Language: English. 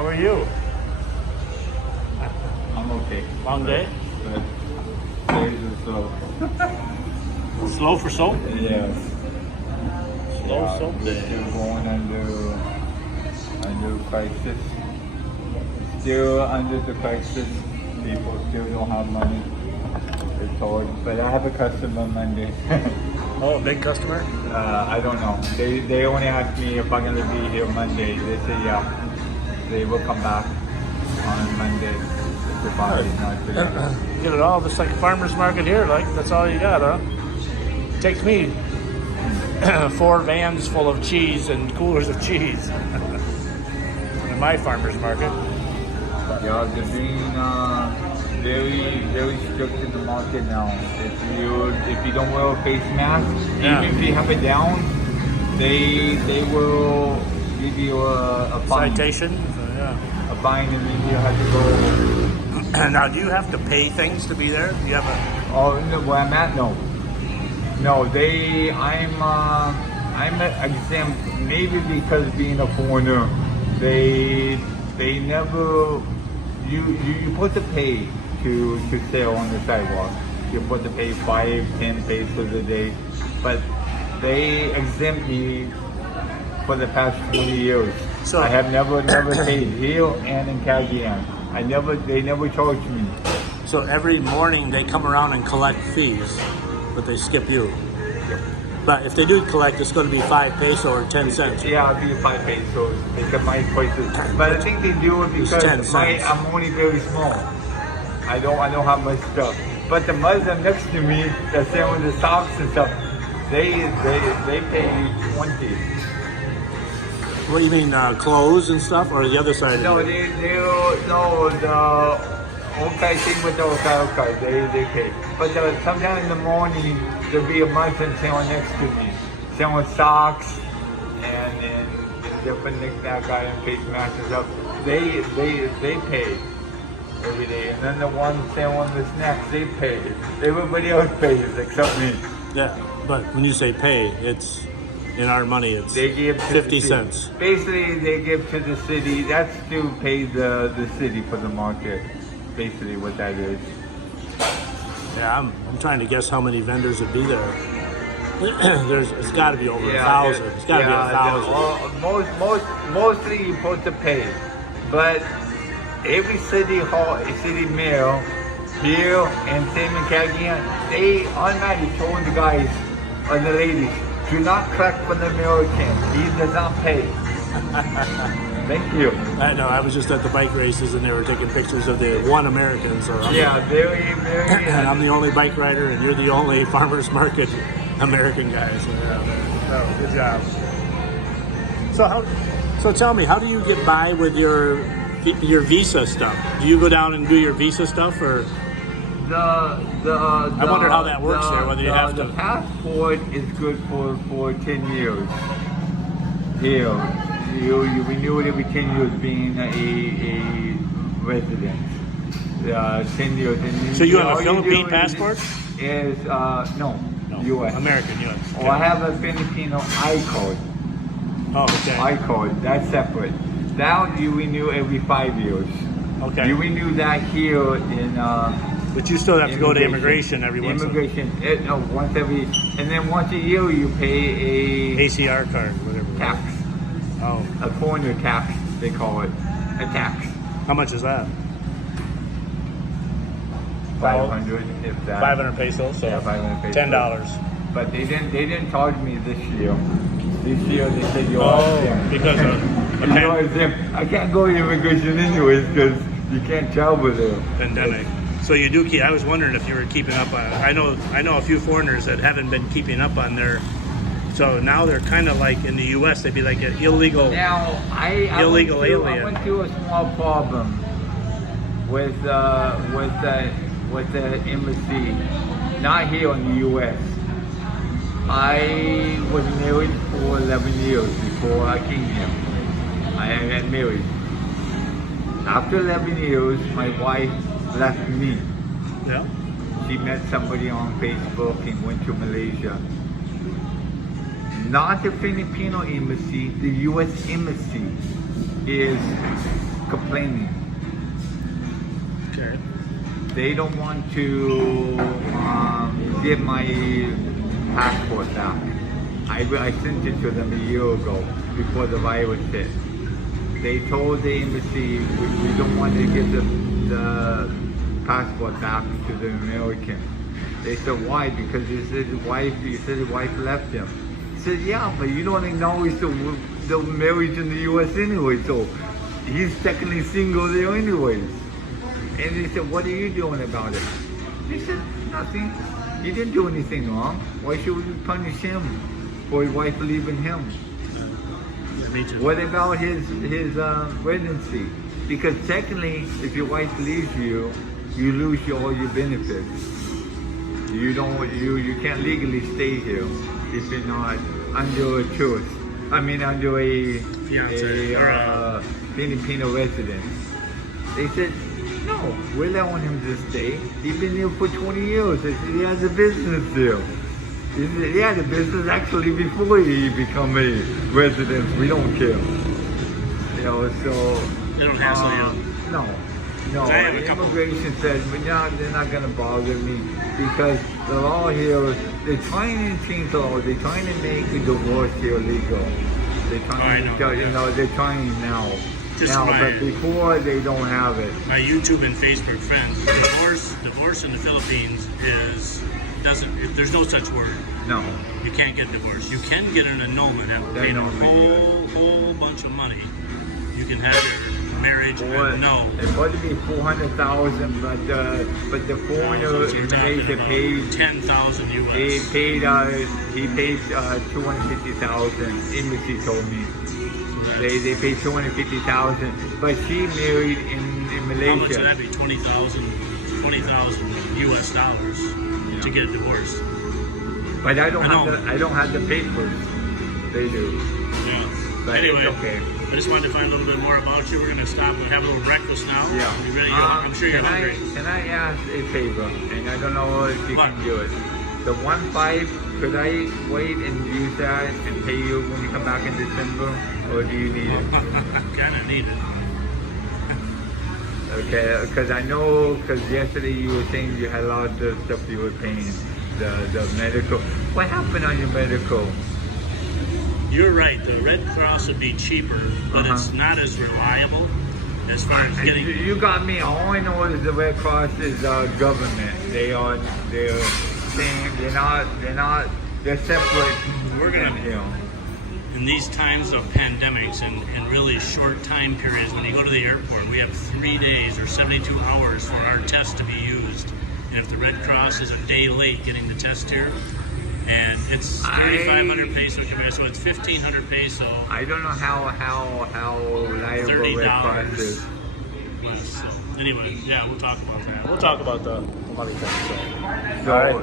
How are you? I'm okay. Long day? But days are slow. Slow for soap? Yes. Slow Yeah, soap we're day. still going under crisis. Still under the crisis. People still don't have money. It's hard. But I have a customer Monday. Oh, a big customer? I don't know. They only asked me if I'm gonna be here Monday. They say yeah. They will come back on Monday. If the body's not today. Get it all, just like a farmer's market here, like that's all you got, huh? Takes me 4 vans full of cheese and coolers of cheese in my farmer's market. Yeah, they're being very strict in the market now. If you don't wear a face mask, Yeah. even if you have it down, they will give you a fine. Citation? So, yeah. A fine, and then you have to go. Now, do you have to pay things to be there? Do you have a... Oh, no, where I'm at, no. No, I'm exempt. Maybe because being a foreigner, they never. You're supposed to pay to sell on the sidewalk. You're supposed to pay 5-10 pesos a day, but they exempt me for the past 20 years. So I have never paid here and in Cagayan. They never charged me. So every morning they come around and collect fees, but they skip you. Yep. But if they do collect, it's going to be 5 peso or 10 cents. Yeah, it'll be 5 pesos because my prices. But I think they do it It's 10 because cents. I'm only very small. I don't have much stuff. But the Muslim next to me that's selling the socks and stuff, they pay 20. What do you mean, clothes and stuff, or the other side? No, of it? the okay thing with the okay, they pay. But sometime in the morning there'll be a Muslim selling next to me, selling socks and different knick-knack items, face masks and stuff. They pay every day, and then the ones selling the snacks, they pay. Everybody else pays except me. Yeah, but when you say pay, it's in our money. It's They give to 50 the cents. city. Basically, they give to the city. That's to pay the city for the market. Basically, what that is. Yeah, I'm trying to guess how many vendors would be there. It's got to be over 1,000. It's got to be 1,000. Mostly you're supposed to pay, but every city mayor here and same in Cagayan, they automatically told the guys and the ladies, do not collect from the American. He does not pay. Thank you. I know. I was just at the bike races and they were taking pictures of the one American. So Very. and I'm the only bike rider, and you're the only farmers market American guy. So good job. So tell me, how do you get by with your visa stuff? Do you go down and do your visa stuff, or? I wonder how that works there. Whether you have to. The passport is good for 10 years. Here, you renew it every 10 years, being a resident. 10 years. And So you have a Philippine passport? Is no, U.S. American U.S. Oh, I have a Filipino I-card. Oh, okay. I-card, that's separate. That you renew every 5 years. Okay. You renew that here in. But you still have to go to immigration every once in a while. Once every, and then once a year you pay a ACR card, whatever. tax. Oh. A foreigner tax, they call it. A tax. How much is that? 500, if that. 500 pesos. So Yeah, 500 pesos. $10. But they didn't charge me this year. This year they said you're exempt. Because of the You're exempt. I can't go to immigration anyways because you can't travel there. pandemic. So you do keep. I was wondering if you were keeping up on. I know a few foreigners that haven't been keeping up on their. So now they're kind of like in the U.S. They'd be like an illegal. Now Illegal alien. I went through a small problem with the embassy, not here in the U.S. I was married for 11 years before I came here. I had married. After 11 years, my wife left me. Yeah. She met somebody on Facebook and went to Malaysia. Not the Filipino embassy, the U.S. embassy is complaining. Okay. They don't want to get my passport back. I sent it to them a year ago before the virus hit. They told the embassy we don't want to give the passport back to the American. They said why? Because he said his wife left him. He said yeah, but you don't acknowledge the marriage in the U.S. anyway, so he's technically single there anyways. And they said, what are you doing about it? He said, nothing. He didn't do anything wrong. Why should we punish him for his wife leaving him? Me too. What about his residency? Because technically, if your wife leaves you, you lose all your benefits. You can't legally stay here if you're not under a tourist. Under a Filipino residence. They said, no, we're allowing him to stay. He's been there for 20 years. They said he has a business there. He had a business actually before he become a resident. We don't care. So They don't hassle you. No. Immigration said they're not going to bother me because the law here. They're trying to change the law. They're trying to make the divorce here legal. They're trying they're trying now. But before they don't have it. My YouTube and Facebook friends, divorce in the Philippines there's no such word. No. You can't get divorced. You can get an annulment. That will pay a whole bunch of money. You can have your marriage no. It's supposed to be $400,000, but the foreigner in Malaysia paid $10,000 US. He paid $250,000. Embassy told me. They paid $250,000, but she married in Malaysia. How much would that be? $20,000 US dollars to get a divorce. But I don't have the papers. They do. Yeah. But anyway, it's okay. I just wanted to find a little bit more about you. We're going to stop and have a little breakfast now. Yeah. You ready? I'm sure you're hungry. Can I ask a favor? And I don't know if you can do it. The 1.5, could I wait and use that and pay you when you come back in December? Or do you need it? I kind of need it. Okay, because yesterday you were saying you had lots of stuff you were paying. The medical. What happened on your medical? You're right. The Red Cross would be cheaper, but it's not as reliable as far as getting. You got me. All I know is the Red Cross is government. They're saying they're separate. We're gonna. In these times of pandemics and really short time periods, when you go to the airport, we have 3 days or 72 hours for our test to be used. And if the Red Cross is a day late getting the test here, and it's 3,500 peso, so it's 1,500 peso. I don't know how reliable Red Cross is. Less. So anyway, yeah, we'll talk about that. We'll talk about the money thing. So